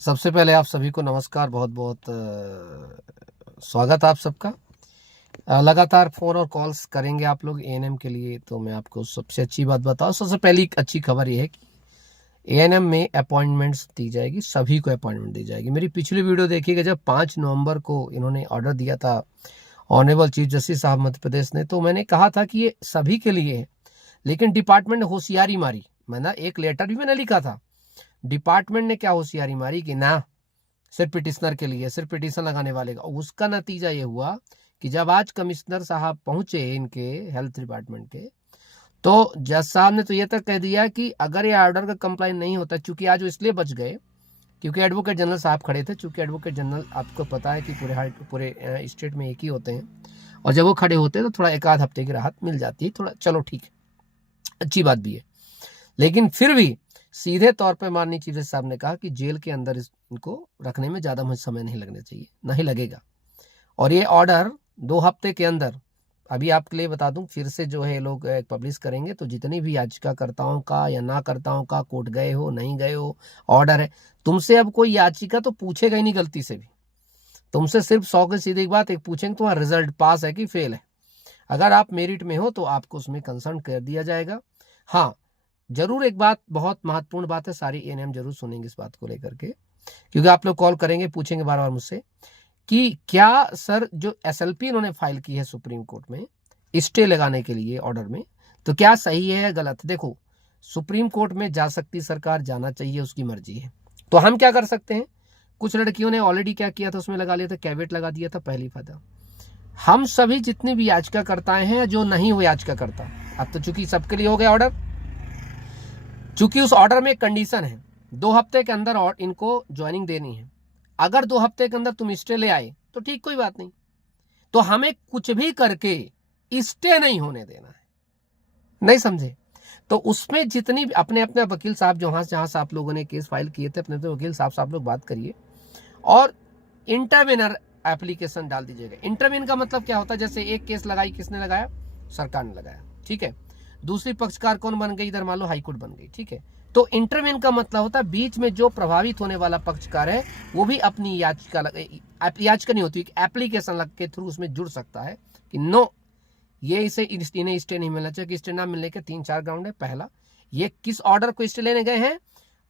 सबसे पहले आप सभी को नमस्कार, बहुत बहुत स्वागत आप सबका। लगातार फ़ोन और कॉल्स करेंगे आप लोग एएनएम के लिए, तो मैं आपको सबसे अच्छी बात बताऊं। सबसे पहली अच्छी खबर ये है कि एएनएम में अपॉइंटमेंट्स दी जाएगी, सभी को अपॉइंटमेंट दी जाएगी। मेरी पिछली वीडियो देखिएगा, जब 5 नवंबर को इन्होंने ऑर्डर दिया था ऑनरेबल चीफ जस्टिस साहब मध्य प्रदेश ने, तो मैंने कहा था कि ये सभी के लिए है, लेकिन डिपार्टमेंट ने होशियारी मारी। मैंने एक लेटर भी मैंने लिखा था, डिपार्टमेंट ने क्या होशियारी मारी कि ना सिर्फ पिटिशनर के लिए, सिर्फ पिटिशन लगाने वाले का। उसका नतीजा ये हुआ कि जब आज कमिश्नर साहब पहुंचे इनके हेल्थ डिपार्टमेंट के, तो जज साहब ने तो ये तक कह दिया कि अगर ये ऑर्डर का कंप्लाइन नहीं होता, चूंकि आज वो इसलिए बच गए क्योंकि एडवोकेट जनरल साहब खड़े थे। चूंकि एडवोकेट जनरल आपको पता है कि पूरे स्टेट में एक ही होते हैं, और जब वो खड़े होते हैं तो थोड़ा एक आध हफ्ते की राहत मिल जाती है, थोड़ा चलो ठीक है, अच्छी बात भी है। लेकिन फिर भी सीधे तौर पे माननीय चीफ जस्टिस साहब ने कहा कि जेल के अंदर इनको रखने में ज़्यादा मुझे समय नहीं लगना चाहिए, नहीं लगेगा। और ये ऑर्डर 2 हफ्ते के अंदर, अभी आपके लिए बता दूं, फिर से जो है लोग पब्लिश करेंगे, तो जितनी भी याचिकाकर्ताओं का या ना कर्ताओं का कोर्ट गए हो नहीं गए हो, ऑर्डर है। तुमसे अब कोई याचिका तो पूछेगा ही नहीं गलती से भी। तुमसे सिर्फ 100 की सीधी बात एक पूछेंगे, तुम्हारा रिजल्ट पास है कि फेल है। अगर आप मेरिट में हो तो आपको उसमें कंसर्न कर दिया जाएगा। हाँ, जरूर एक बात, बहुत महत्वपूर्ण बात है, सारी एएनएम जरूर सुनेंगे इस बात को लेकर के, क्योंकि आप लोग कॉल करेंगे, पूछेंगे बार बार मुझसे कि क्या सर जो एसएलपी इन्होंने फाइल की है सुप्रीम कोर्ट में स्टे लगाने के लिए ऑर्डर में, तो क्या सही है या गलत है। देखो, सुप्रीम कोर्ट में जा सकती सरकार, जाना चाहिए, उसकी मर्जी है। तो हम क्या कर सकते हैं, कुछ लड़कियों ने ऑलरेडी क्या किया था, उसमें लगा लिया था, कैवेट लगा दिया था, पहली फायदा। हम सभी जितने भी याचिकाकर्ताएं हैं, जो नहीं हुए याचिकाकर्ता, अब तो चूंकि सबके लिए हो गया ऑर्डर, चूंकि उस ऑर्डर में एक कंडीशन है, 2 हफ्ते के अंदर और इनको ज्वाइनिंग देनी है। अगर 2 हफ्ते के अंदर तुम स्टे ले आए तो ठीक, कोई बात नहीं। तो हमें कुछ भी करके स्टे नहीं होने देना है, नहीं समझे। तो उसमें जितनी अपने अपने वकील साहब, जहां से आप लोगों ने केस फाइल किए थे, अपने अपने वकील साहब से आप लोग बात करिए और इंटरवेनर एप्लीकेशन डाल दीजिएगा। इंटरवेन का मतलब क्या होता है, जैसे एक केस लगाई, किसने लगाया, सरकार ने लगाया, ठीक है। दूसरी पक्षकार कौन बन गई, इधर मान लो हाईकोर्ट बन गई, ठीक है। तो इंटरवेन का मतलब होता है बीच में जो प्रभावित होने वाला पक्षकार है वो भी अपनी याचिका नहीं होती, एक एप्लीकेशन लग के थ्रू उसमें जुड़ सकता है कि नो, ये इन्हें स्टे नहीं मिलना चाहिए। कि स्टे ना मिलने के 3-4 ग्राउंड है। पहला, ये किस ऑर्डर को स्टे लेने गए हैं,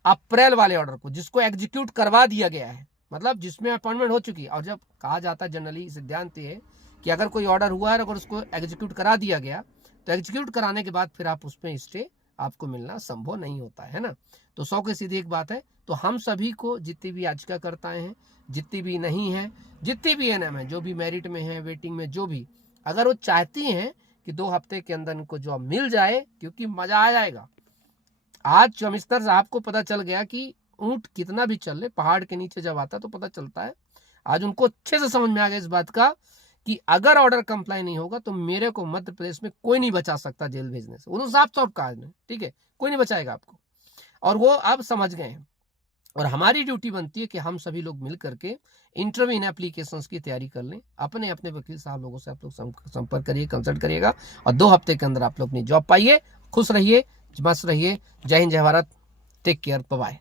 अप्रैल वाले ऑर्डर को, जिसको एग्जीक्यूट करवा दिया गया है, मतलब जिसमें अपॉइंटमेंट हो चुकी है। और जब कहा जाता है, जनरली सिद्धांत ये है कि अगर कोई ऑर्डर हुआ है, अगर उसको एग्जीक्यूट करा दिया गया, तो एग्जीक्यूट कराने के बाद फिर आप उसमें स्टे आपको मिलना संभव नहीं होता है ना। तो 100 की सीधी एक बात है। तो हम सभी को, जितनी भी याचिकाकर्ताएं हैं, जितनी भी नहीं है, जितनी भी एनएम है, जो भी मेरिट में है, वेटिंग में, जो भी, अगर वो चाहती हैं कि 2 हफ्ते के अंदर इनको जॉब मिल जाए, क्योंकि मजा आ जाएगा। आज कमिश्नर साहब को पता चल गया कि ऊंट कितना भी चल ले, पहाड़ के नीचे जब आता तो पता चलता है। आज उनको अच्छे से समझ में आ गया इस बात का कि अगर ऑर्डर कंप्लाई नहीं होगा तो मेरे को मध्य प्रदेश में कोई नहीं बचा सकता जेल भेजने से। उन्होंने साफ तौर कहा है, ठीक है, कोई नहीं बचाएगा आपको। और वो अब समझ गए हैं। और हमारी ड्यूटी बनती है कि हम सभी लोग मिल करके इंटरव्यू एप्लीकेशंस की तैयारी कर लें। अपने अपने वकील साहब लोगों से आप लोग संपर्क करिए, कंसल्ट करिएगा, और 2 हफ्ते के अंदर आप लोग अपनी जॉब पाइए। खुश रहिए, मस्त रहिए। जय हिंद, जय भारत, टेक केयर, बाय।